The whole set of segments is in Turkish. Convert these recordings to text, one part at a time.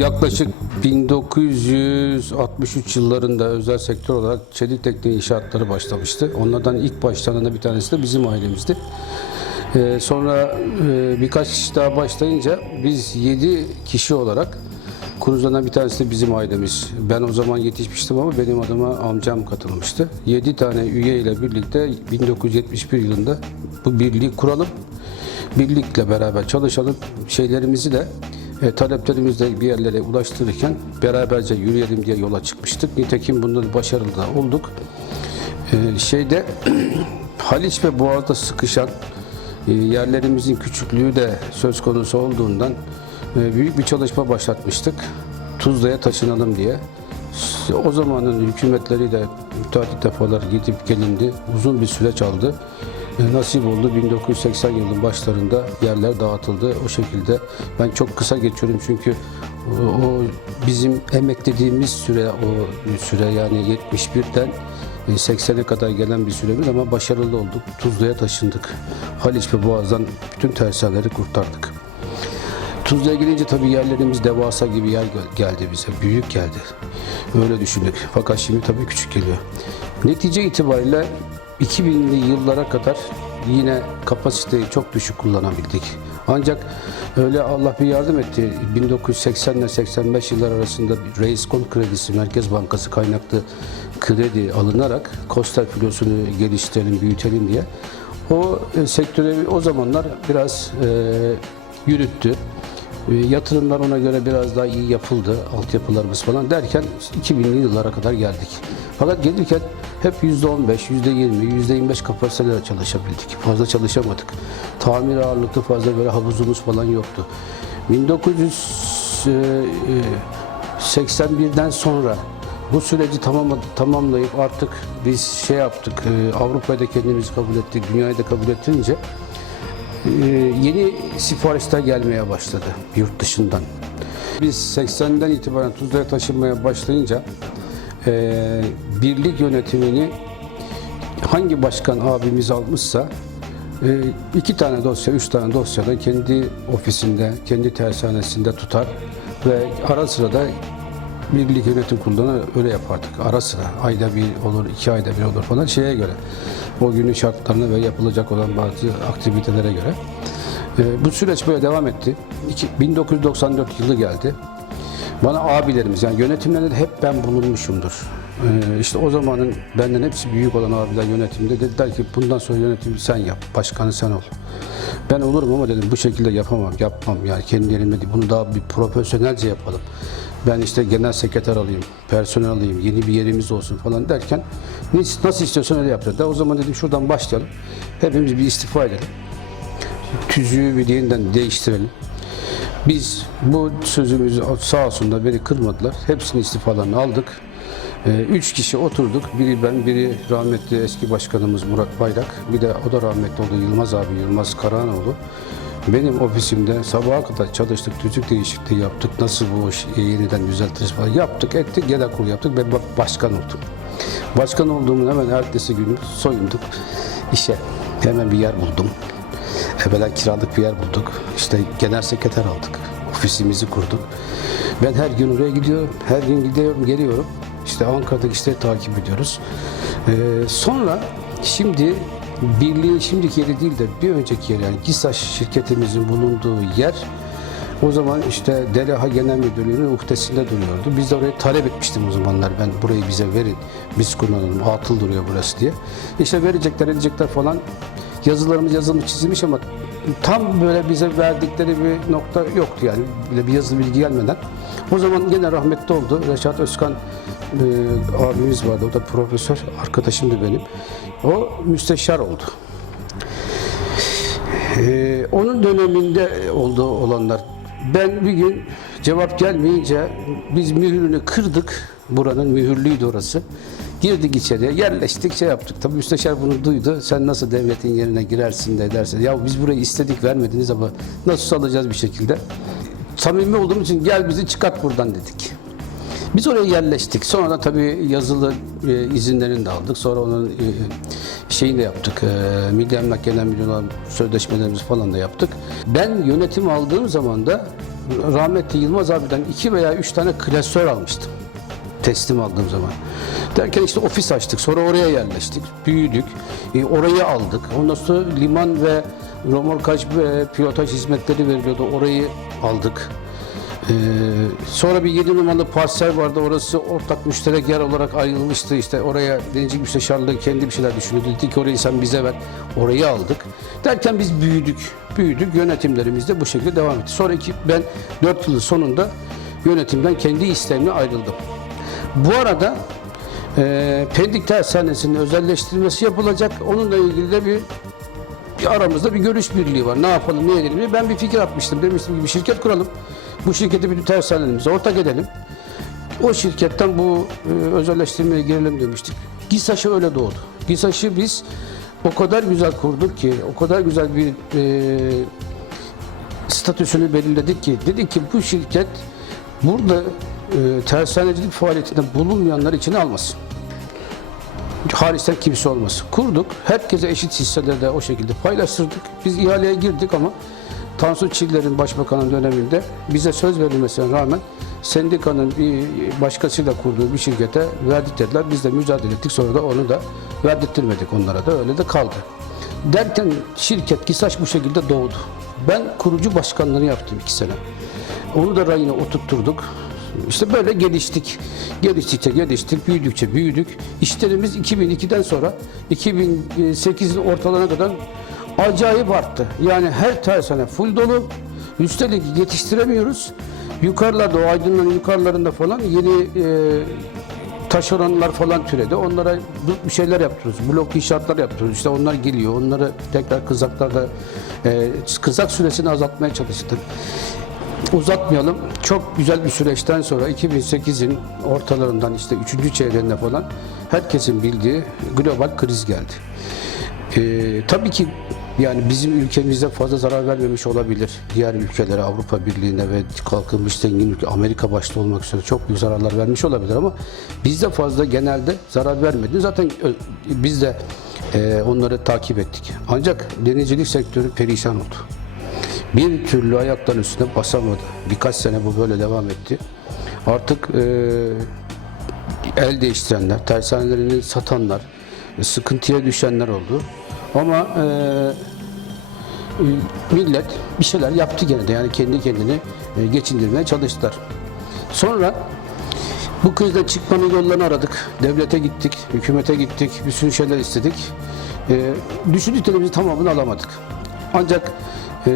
Yaklaşık 1963 yıllarında özel sektör olarak çelik tekne inşaatları başlamıştı. Onlardan ilk başlanan bir tanesi de bizim ailemizdi. Ee, sonra e, birkaç kişi daha başlayınca biz 7 kişi olarak kuruculardan bir tanesi de bizim ailemiz. Ben o zaman yetişmiştim ama benim adıma amcam katılmıştı. 7 tane üye ile birlikte 1971 yılında bu birliği kuralım. Birlikle beraber çalışalım. Şeylerimizi de e, taleplerimizi de bir yerlere ulaştırırken beraberce yürüyelim diye yola çıkmıştık. Nitekim bunda da başarılı da olduk. E, şeyde Haliç ve Boğaz'da sıkışan e, yerlerimizin küçüklüğü de söz konusu olduğundan e, büyük bir çalışma başlatmıştık. Tuzla'ya taşınalım diye. O zamanın hükümetleri de müteahhit defalar gidip gelindi. Uzun bir süreç aldı. Nasip oldu 1980 yılının başlarında yerler dağıtıldı. O şekilde ben çok kısa geçiyorum çünkü o, bizim emeklediğimiz süre o süre yani 71'den e, 80'e kadar gelen bir süremiz ama başarılı olduk. Tuzla'ya taşındık. Haliç ve Boğaz'dan bütün tersaneleri kurtardık. Tuzla'ya gelince tabii yerlerimiz devasa gibi yer gel- geldi bize. Büyük geldi. Öyle düşündük. Fakat şimdi tabii küçük geliyor. Netice itibariyle 2000'li yıllara kadar yine kapasiteyi çok düşük kullanabildik. Ancak öyle Allah bir yardım etti. 1980 ile 85 yıllar arasında Reis Kon kredisi Merkez Bankası kaynaklı kredi alınarak Kostel filosunu geliştirelim, büyütelim diye o e, sektörü o zamanlar biraz e, yürüttü. E, Yatırımlar ona göre biraz daha iyi yapıldı, altyapılarımız falan derken 2000'li yıllara kadar geldik. Fakat gelirken hep %15, %20, %25 kapasitelerle çalışabildik. Fazla çalışamadık. Tamir ağırlıklı fazla böyle havuzumuz falan yoktu. 1981'den sonra bu süreci tamam, tamamlayıp artık biz şey yaptık, e, Avrupa'da kendimizi kabul ettik, dünyayı da kabul ettirince ee, yeni siparişler gelmeye başladı yurt dışından. Biz 80'den itibaren Tuzla'ya taşınmaya başlayınca e, birlik yönetimini hangi başkan abimiz almışsa e, iki tane dosya, üç tane dosyada kendi ofisinde, kendi tersanesinde tutar ve ara sıra da birlik yönetim kuruluna öyle yapardık. Ara sıra ayda bir olur, iki ayda bir olur falan şeye göre. O günün şartlarına ve yapılacak olan bazı aktivitelere göre. Ee, bu süreç böyle devam etti. İki- 1994 yılı geldi. Bana abilerimiz yani yönetimlerde de hep ben bulunmuşumdur. Ee, işte o zamanın benden hepsi büyük olan abiler yönetimde dediler ki bundan sonra yönetimi sen yap, başkanı sen ol. Ben olurum ama dedim bu şekilde yapamam, yapmam yani kendi elimde değil. Bunu daha bir profesyonelce yapalım. Ben işte genel sekreter alayım, personel alayım, yeni bir yerimiz olsun falan derken "Nasıl- istiyorsan öyle yap dediler. O zaman dedim şuradan başlayalım. Hepimiz bir istifa edelim. Tüzüğü bir yeniden değiştirelim. Biz bu sözümüzü sağ olsun da beni kırmadılar. Hepsinin istifalarını aldık. Ee, Üç kişi oturduk. Biri ben, biri rahmetli eski başkanımız Murat Bayrak. Bir de o da rahmetli oldu Yılmaz abi, Yılmaz Karahanoğlu. Benim ofisimde sabaha kadar çalıştık, tüzük değişikliği yaptık. Nasıl bu işi yeniden düzeltiriz falan yaptık, ettik. Genel kurul yaptık. Bak- başkan oldum. Başkan olduğumun hemen ertesi günü soyunduk. işe hemen bir yer buldum. Evvela kiralık bir yer bulduk. İşte genel sekreter aldık. Ofisimizi kurduk. Ben her gün oraya gidiyorum. Her gün gidiyorum, geliyorum. İşte Ankara'daki işleri takip ediyoruz. Ee, sonra şimdi birliğin şimdiki yeri değil de bir önceki yer yani GİSAŞ şirketimizin bulunduğu yer o zaman işte Delaha Genel Müdürlüğü'nün uhdesinde duruyordu. Biz de orayı talep etmiştim o zamanlar. Ben burayı bize verin, biz kullanalım, atıl duruyor burası diye. İşte verecekler, edecekler falan. Yazılarımız yazılmış, çizilmiş ama tam böyle bize verdikleri bir nokta yoktu yani. Böyle bir yazılı bilgi gelmeden. O zaman gene rahmetli oldu. Reşat Özkan e, abimiz vardı. O da profesör, arkadaşımdı benim. O müsteşar oldu. Ee, onun döneminde oldu olanlar. Ben bir gün cevap gelmeyince biz mühürünü kırdık. Buranın mühürlüydü orası. Girdik içeriye, yerleştik, şey yaptık. Tabii müsteşar bunu duydu. Sen nasıl devletin yerine girersin de dersin. Ya biz burayı istedik vermediniz ama nasıl alacağız bir şekilde. Samimi olduğumuz için gel bizi çıkart buradan dedik. Biz oraya yerleştik. Sonra da tabii yazılı e, izinlerini de aldık. Sonra onun e, şeyini de yaptık. E, Milli Emlak Genel Müdürlüğü sözleşmelerimizi falan da yaptık. Ben yönetim aldığım zaman da rahmetli Yılmaz abiden iki veya üç tane klasör almıştım teslim aldığım zaman. Derken işte ofis açtık. Sonra oraya yerleştik. Büyüdük. E, orayı aldık. Ondan sonra liman ve romorkaj ve pilotaj hizmetleri veriliyordu. Orayı aldık. E, sonra bir 7 numaralı parsel vardı. Orası ortak müşterek yer olarak ayrılmıştı. İşte oraya denizcilik müsteşarlığı kendi bir şeyler düşünüyordu. Dedi ki orayı sen bize ver. Orayı aldık. Derken biz büyüdük. Büyüdük. Yönetimlerimiz de bu şekilde devam etti. Sonra iki, ben 4 yılın sonunda yönetimden kendi isteğimle ayrıldım. Bu arada e, Pendik Tersanesi'nin özelleştirilmesi yapılacak. Onunla ilgili de bir, bir aramızda bir görüş birliği var. Ne yapalım, ne edelim diye. Ben bir fikir atmıştım. Demiştim ki bir şirket kuralım. Bu şirketi bütün tersanelerimize ortak edelim. O şirketten bu e, özelleştirmeye girelim demiştik. GİSAŞ'ı öyle doğdu. GİSAŞ'ı biz o kadar güzel kurduk ki, o kadar güzel bir e, statüsünü belirledik ki dedik ki bu şirket burada e, tersanecilik faaliyetinde bulunmayanlar içine almasın. Hariçten kimse olmasın. Kurduk. Herkese eşit hisseleri de o şekilde paylaştırdık. Biz ihaleye girdik ama Tansu Çiller'in başbakanın döneminde bize söz verilmesine rağmen sendikanın bir başkasıyla kurduğu bir şirkete verdik dediler. Biz de mücadele ettik. Sonra da onu da verdirttirmedik onlara da. Öyle de kaldı. Derken şirket GİSAŞ bu şekilde doğdu. Ben kurucu başkanlığını yaptım iki sene. Onu da rayına oturtturduk. İşte böyle geliştik. Geliştikçe geliştik, büyüdükçe büyüdük. İşlerimiz 2002'den sonra 2008'in ortalarına kadar acayip arttı. Yani her tersane full dolu. Üstelik yetiştiremiyoruz. Yukarılarda, o aydınların yukarılarında falan yeni e, taşeronlar falan türedi. Onlara bir şeyler yaptırıyoruz. Blok inşaatlar yaptırıyoruz. İşte onlar geliyor. Onları tekrar kızaklarda e, kızak süresini azaltmaya çalıştık. Uzatmayalım. Çok güzel bir süreçten sonra 2008'in ortalarından işte 3. çeyreğinde falan herkesin bildiği global kriz geldi. Ee, tabii ki yani bizim ülkemize fazla zarar vermemiş olabilir. Diğer ülkelere, Avrupa Birliği'ne ve kalkınmış zengin ülke, Amerika başta olmak üzere çok büyük zararlar vermiş olabilir ama bizde fazla genelde zarar vermedi. Zaten ö, biz de e, onları takip ettik. Ancak denizcilik sektörü perişan oldu. Bir türlü ayakların üstüne basamadı. Birkaç sene bu böyle devam etti. Artık e, el değiştirenler, tersanelerini satanlar, e, sıkıntıya düşenler oldu. Ama e, millet bir şeyler yaptı gene de yani kendi kendini e, geçindirmeye çalıştılar. Sonra bu krizden çıkmanın yollarını aradık. Devlete gittik, hükümete gittik, bir sürü şeyler istedik. E, düşündüklerimizi tamamını alamadık. Ancak e,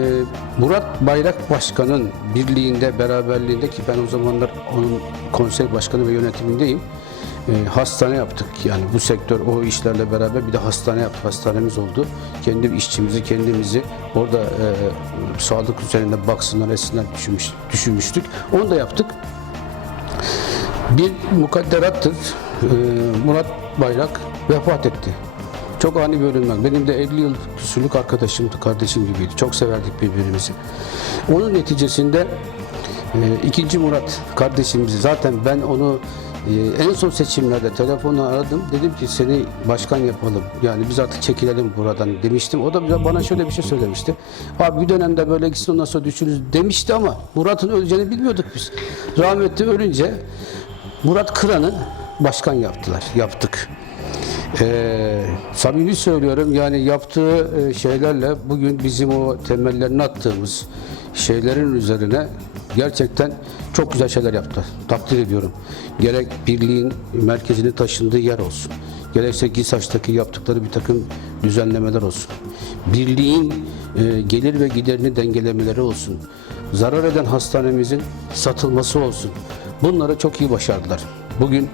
Murat Bayrak Başkan'ın birliğinde, beraberliğinde ki ben o zamanlar onun konsey başkanı ve yönetimindeyim. E, hastane yaptık. Yani bu sektör o işlerle beraber bir de hastane yaptık. Hastanemiz oldu. Kendi işçimizi, kendimizi orada e, sağlık üzerinde baksınlar, etsinler düşünmüş, düşünmüştük. Onu da yaptık. Bir mukadderattır. Ee, Murat Bayrak vefat etti. Çok ani bir ölümden. Benim de 50 yıl küsürlük arkadaşımdı, kardeşim gibiydi. Çok severdik birbirimizi. Onun neticesinde e, ikinci Murat kardeşimizi zaten ben onu e, en son seçimlerde telefonla aradım. Dedim ki seni başkan yapalım. Yani biz artık çekilelim buradan demiştim. O da bana şöyle bir şey söylemişti. Abi bir dönemde böyle gitsin ondan sonra düşünürüz demişti ama Murat'ın öleceğini bilmiyorduk biz. Rahmetli ölünce Murat Kıran'ı başkan yaptılar, yaptık. Ee, samimi söylüyorum yani yaptığı e, şeylerle bugün bizim o temellerini attığımız şeylerin üzerine gerçekten çok güzel şeyler yaptı. Takdir ediyorum. Gerek birliğin merkezine taşındığı yer olsun. Gerekse GİSAŞ'taki yaptıkları bir takım düzenlemeler olsun. Birliğin e, gelir ve giderini dengelemeleri olsun. Zarar eden hastanemizin satılması olsun. Bunları çok iyi başardılar. Bugün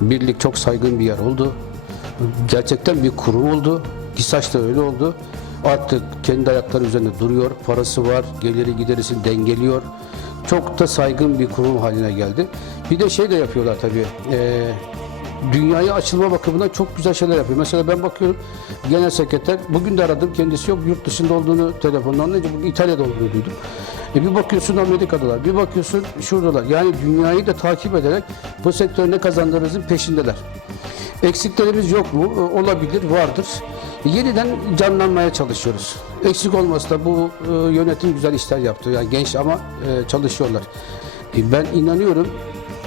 birlik çok saygın bir yer oldu. Gerçekten bir kurum oldu. GİSAŞ da öyle oldu. Artık kendi ayakları üzerinde duruyor. Parası var, geliri giderisini dengeliyor. Çok da saygın bir kurum haline geldi. Bir de şey de yapıyorlar tabii. eee dünyaya açılma bakımından çok güzel şeyler yapıyor. Mesela ben bakıyorum genel sekreter bugün de aradım kendisi yok yurt dışında olduğunu telefonla anlayınca bugün İtalya'da olduğunu duydum. E bir bakıyorsun Amerika'dalar, bir bakıyorsun şuradalar. Yani dünyayı da takip ederek bu sektör ne kazandığımızın peşindeler. Eksiklerimiz yok mu? E, Olabilir, vardır. yeniden canlanmaya çalışıyoruz. Eksik olmasa bu e, yönetim güzel işler yaptı. Yani genç ama e, çalışıyorlar. Ben inanıyorum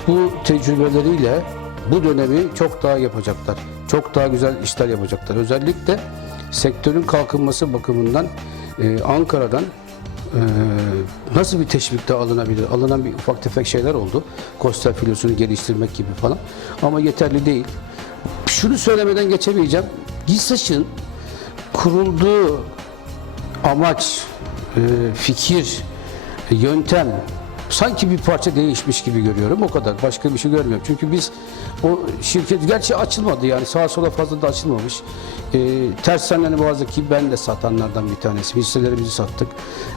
bu tecrübeleriyle bu dönemi çok daha yapacaklar. Çok daha güzel işler yapacaklar. Özellikle sektörün kalkınması bakımından Ankara'dan nasıl bir teşvikte alınabilir? Alınan bir ufak tefek şeyler oldu. Kostel filosunu geliştirmek gibi falan. Ama yeterli değil. Şunu söylemeden geçemeyeceğim. GİSAŞ'ın kurulduğu amaç, e, fikir, yöntem sanki bir parça değişmiş gibi görüyorum. O kadar. Başka bir şey görmüyorum. Çünkü biz o şirket gerçi açılmadı yani sağa sola fazla da açılmamış. E, tersanelerini bazı ki ben de satanlardan bir tanesi. Hisselerimizi sattık.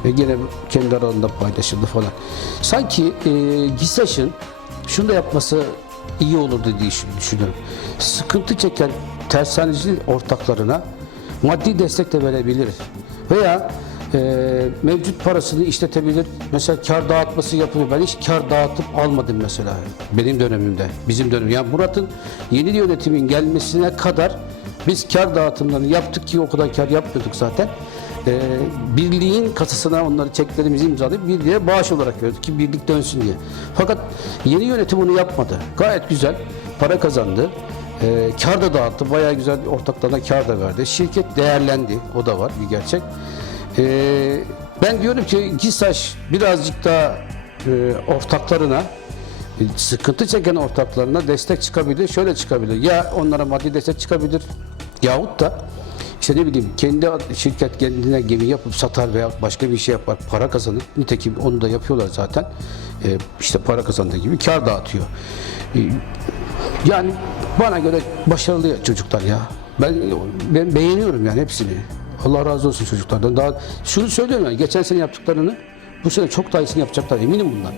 E, gene kendi aralarında paylaşıldı falan. Sanki e, GİSAŞ'ın şunu da yapması iyi olurdu diye düşünüyorum. Sıkıntı çeken tersaneci ortaklarına maddi destek de verebilir. Veya e, mevcut parasını işletebilir. Mesela kar dağıtması yapılıyor. Ben hiç kar dağıtıp almadım mesela benim dönemimde. Bizim dönem. Yani Murat'ın yeni yönetimin gelmesine kadar biz kar dağıtımlarını yaptık ki o kadar kar yapmıyorduk zaten. E, birliğin kasasına onları çeklerimizi imzalayıp birliğe bağış olarak verdik ki birlik dönsün diye. Fakat yeni yönetim bunu yapmadı. Gayet güzel para kazandı. E, kar da dağıttı. Bayağı güzel ortaklarına kar da verdi. Şirket değerlendi. O da var bir gerçek. E, ben diyorum ki GİSAŞ birazcık daha e, ortaklarına sıkıntı çeken ortaklarına destek çıkabilir. Şöyle çıkabilir. Ya onlara maddi destek çıkabilir yahut da işte ne bileyim kendi şirket kendine gemi yapıp satar veya başka bir şey yapar para kazanır. Nitekim onu da yapıyorlar zaten. E, işte para kazandığı gibi kar dağıtıyor. E, yani bana göre başarılı çocuklar ya. Ben, ben beğeniyorum yani hepsini. Allah razı olsun çocuklardan. Daha şunu söylüyorum yani geçen sene yaptıklarını bu sene çok daha iyisini yapacaklar eminim bundan.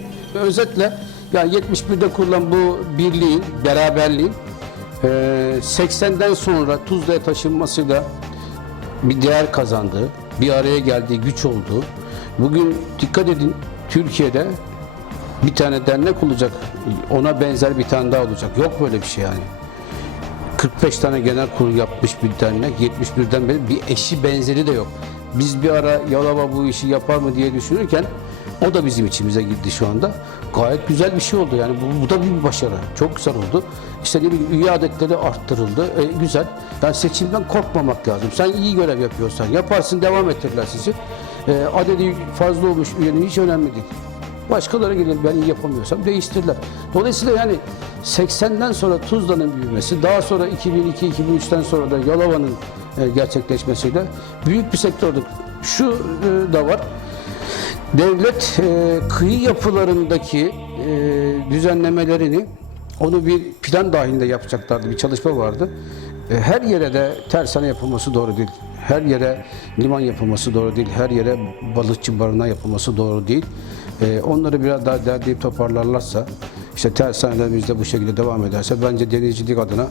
Özetle yani 71'de kurulan bu birliğin, beraberliğin e, 80'den sonra Tuzla'ya taşınmasıyla bir değer kazandı, bir araya geldiği güç oldu. Bugün dikkat edin Türkiye'de bir tane dernek olacak, ona benzer bir tane daha olacak. Yok böyle bir şey yani. 45 tane genel kurul yapmış bir dernek, 71'den beri bir eşi benzeri de yok. Biz bir ara Yalova bu işi yapar mı diye düşünürken o da bizim içimize girdi şu anda. Gayet güzel bir şey oldu yani bu, bu da bir başarı. Çok güzel oldu. İşte ne bileyim üye adetleri arttırıldı. E, güzel. Yani seçimden korkmamak lazım. Sen iyi görev yapıyorsan yaparsın devam ettirirler sizi. E, adedi fazla olmuş üyenin hiç önemli değil. Başkaları gelir ben iyi yapamıyorsam değiştirirler. Dolayısıyla yani 80'den sonra Tuzla'nın büyümesi, daha sonra 2002-2003'ten sonra da Yalova'nın e, gerçekleşmesiyle büyük bir sektördür. Şu e, da var. Devlet e, kıyı yapılarındaki düzenlemelerini onu bir plan dahilinde yapacaklardı. Bir çalışma vardı. Her yere de tersane yapılması doğru değil. Her yere liman yapılması doğru değil. Her yere balıkçı barınağı yapılması doğru değil. Onları biraz daha derleyip toparlarlarsa, işte tersanelerimiz de bu şekilde devam ederse bence denizcilik adına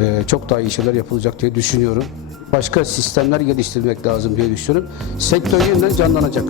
e, çok daha iyi şeyler yapılacak diye düşünüyorum. Başka sistemler geliştirmek lazım diye düşünüyorum. Sektör yeniden canlanacak.